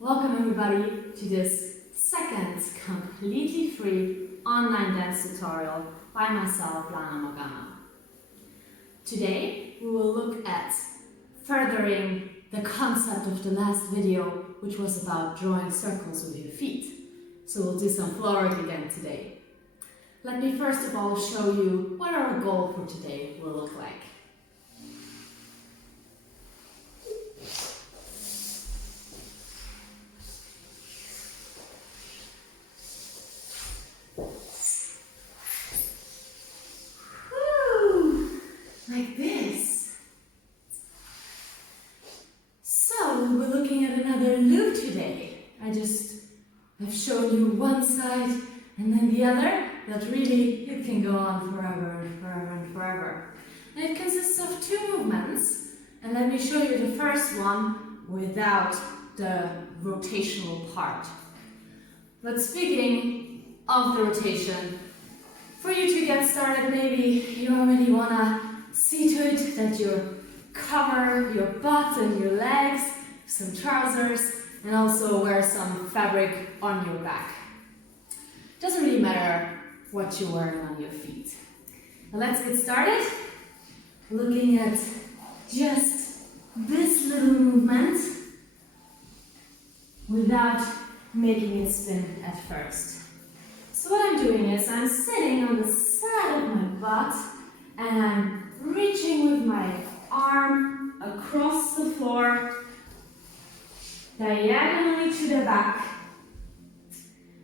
Welcome everybody to this second completely free online dance tutorial by myself, Lana Morgana. Today we will look at furthering the concept of the last video, which was about drawing circles with your feet. So we'll do some floor work again today. Let me first of all show you what our goal for today will look like. Like this. So we'll be looking at another loop today. I've shown you one side and then the other, but really it can go on forever and forever and forever. And it consists of two movements, and let me show you the first one without the rotational part. But speaking of the rotation, for you to get started, maybe you already wanna see to it that you cover your butt and your legs, some trousers, and also wear some fabric on your back. Doesn't really matter what you're wearing on your feet. Now let's get started looking at just this little movement without making it spin at first. So what I'm doing is I'm sitting on the side of my butt and I'm reaching with my arm across the floor, diagonally to the back,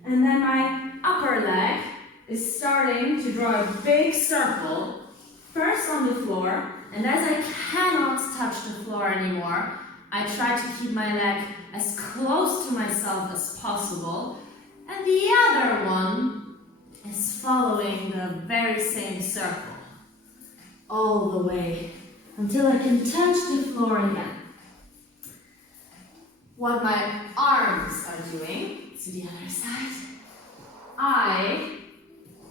and then my upper leg is starting to draw a big circle, first on the floor, and as I cannot touch the floor anymore, I try to keep my leg as close to myself as possible, and the other one is following the very same circle all the way until I can touch the floor again. What my arms are doing to the other side, I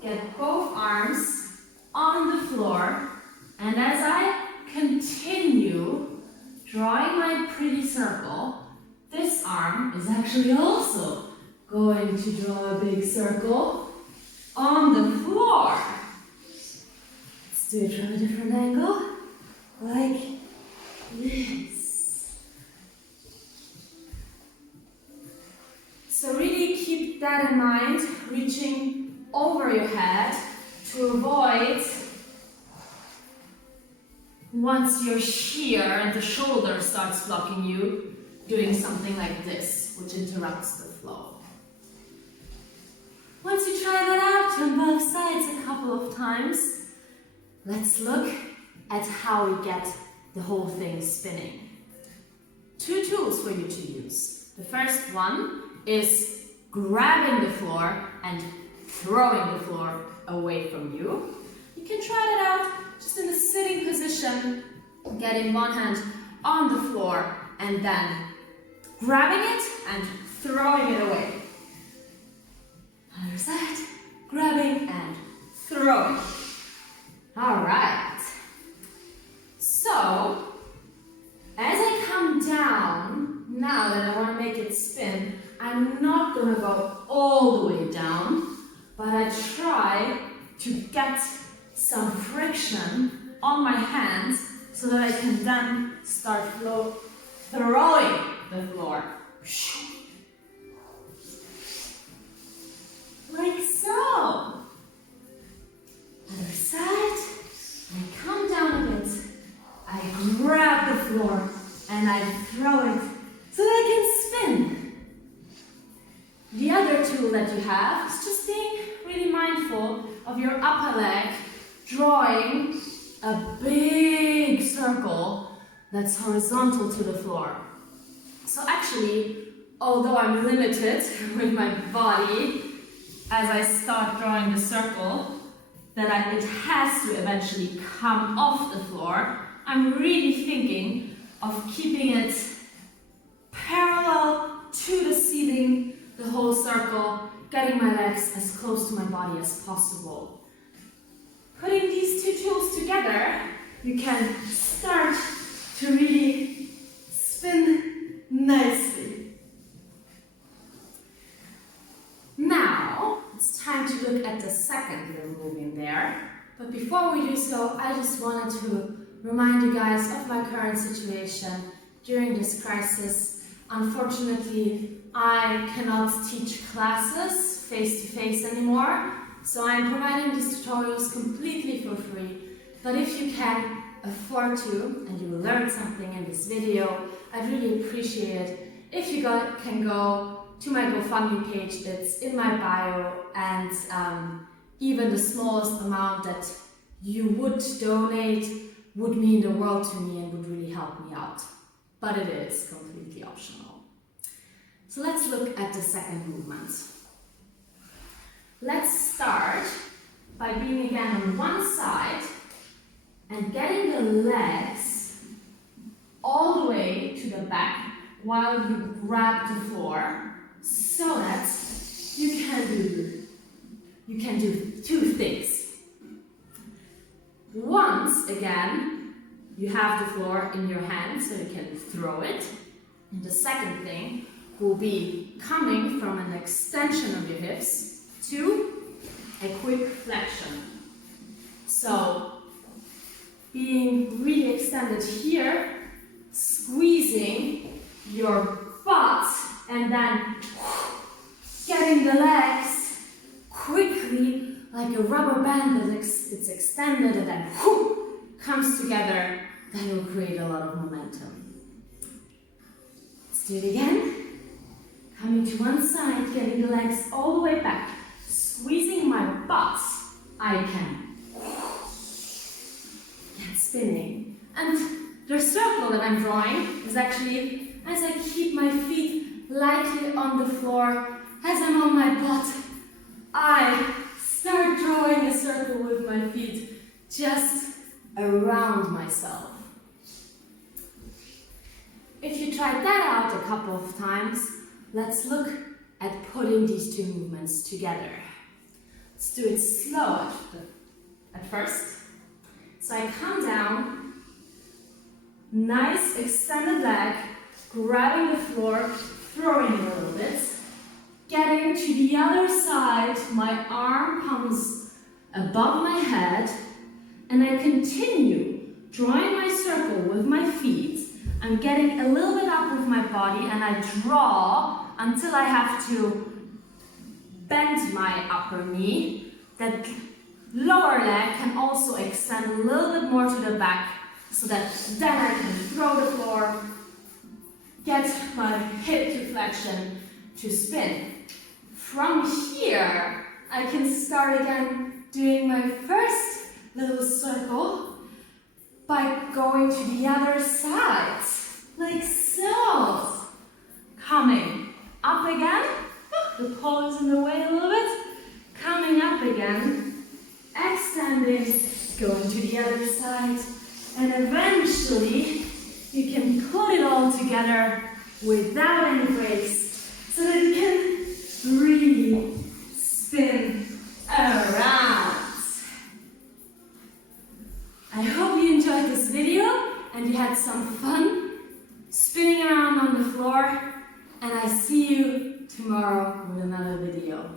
get both arms on the floor, and as I continue drawing my pretty circle, this arm is actually also going to draw a big circle on the floor. Let's do it from a different angle, like this. So really keep that in mind, reaching over your head to avoid, once you're here and the shoulder starts blocking you, doing something like this, which interrupts the flow. Once you try that out on both sides a couple of times, let's look at how we get the whole thing spinning. Two tools for you to use. The first one is grabbing the floor and throwing the floor away from you. You can try that out just in the sitting position, getting one hand on the floor and then grabbing it and throwing it away. Other side, grabbing and throwing. All right. So, as I come down, now that I want to make it spin, I'm not going to go all the way down, but I try to get some friction on my hands so that I can then start throwing the floor. Like so. Other side, I come down a bit, I grab the floor and I throw it so that I can spin. The other tool that you have is just being really mindful of your upper leg, drawing a big circle that's horizontal to the floor. So actually, although I'm limited with my body, as I start drawing the circle, that it has to eventually come off the floor, I'm really thinking of keeping it parallel to the ceiling, the whole circle, getting my legs as close to my body as possible. Putting these two tools together, you can start to really spin nicely. it's time to look at the second little movement there. But before we do so, I just wanted to remind you guys of my current situation during this crisis. Unfortunately, I cannot teach classes face-to-face anymore, so I'm providing these tutorials completely for free. But if you can afford to, and you will learn something in this video, I'd really appreciate it if you can go to my GoFundMe page. It's in my bio, and even the smallest amount that you would donate would mean the world to me and would really help me out. But it is completely optional. So let's look at the second movement. Let's start by being again on one side and getting the legs all the way to the back while you grab the floor, so that you can do two things. Once again, you have the floor in your hand so you can throw it. And the second thing will be coming from an extension of your hips to a quick flexion. So being really extended here, squeezing your butt, and then getting the legs quickly like a rubber band that it's extended and then comes together. That will create a lot of momentum. Let's do it again. Coming to one side, getting the legs all the way back, squeezing my butt. I can get spinning. And the circle that I'm drawing is actually as I keep my feet lightly on the floor, as I'm on my butt, I start drawing a circle with my feet just around myself. If you tried that out a couple of times, let's look at putting these two movements together. Let's do it slow at first. So I come down, nice extended leg, grabbing the floor, throwing a little bit, getting to the other side, my arm comes above my head, and I continue drawing my circle with my feet. I'm getting a little bit up with my body, and I draw until I have to bend my upper knee. That lower leg can also extend a little bit more to the back, so that then I can throw the floor, get my hip flexion to spin. From here, I can start again doing my first little circle by going to the other side, like so. Coming up again, the pole is in the way a little bit. Coming up again, extending, going to the other side, and eventually you can put it all together without any breaks, so that it can really spin around. I hope you enjoyed this video and you had some fun spinning around on the floor, and I see you tomorrow with another video.